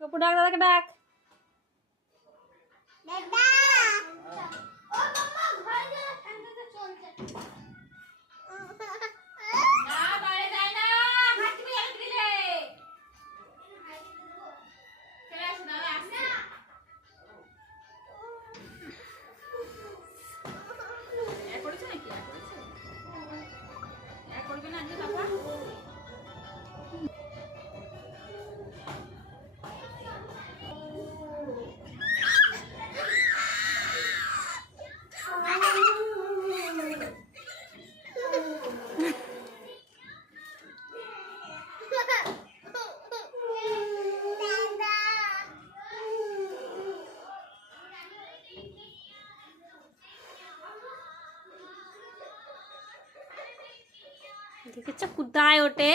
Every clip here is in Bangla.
গপু ডাক, দাদাকে ডাক। দেখেছ কোথায় ওঠে?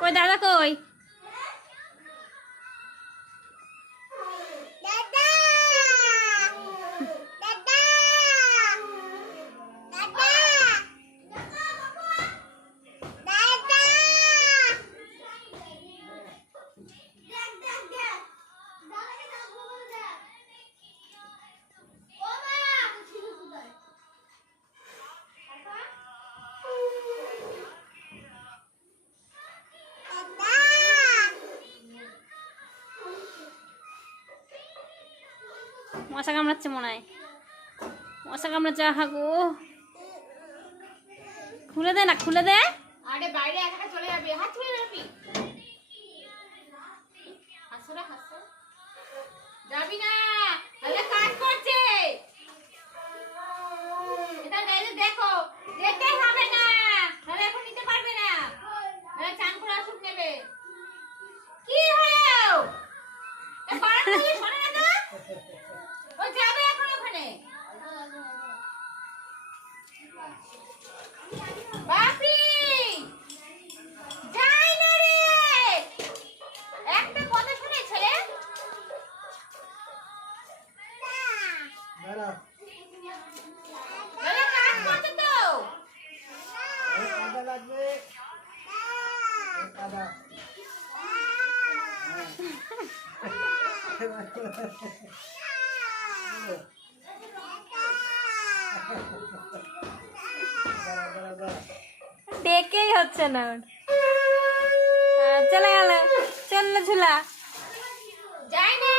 কই দাদা কই? মশা কামড়াচ্ছে মনে হয়, মশা কামড়াচ্ছে। আহা গো, খুলে দে না, খুলে দে। আরে বাইরে একা চলে যাবে, হাত ছুঁয়ে যাবি। হাসরা হাসরা যাবি না, তাহলে কাজ করছে। এটা নেই দেখো, দেখতে হবে না, তাহলে এখন নিতে পারবে না, তাহলে চান করে আসুক নেবে। কি হলো এ বারণ করলে শোনে না তো? ও যাবে এখন ওখানে। বাপি যাই না রে, একটা কথা শুনে ছেলে দাঁড়া কাজ করছে তো। আদা লাগবে, আদা ডেকেই হচ্ছে না। চলে গেল, চললে ঝুলা। যাই না,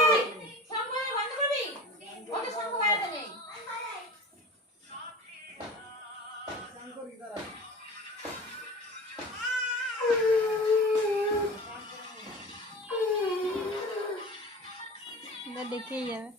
এই সম্পূর্ণ বন্ধ করবি, ওকে সম্পূর্ণ বাড়াতে নেই। ডেকেই যাবে।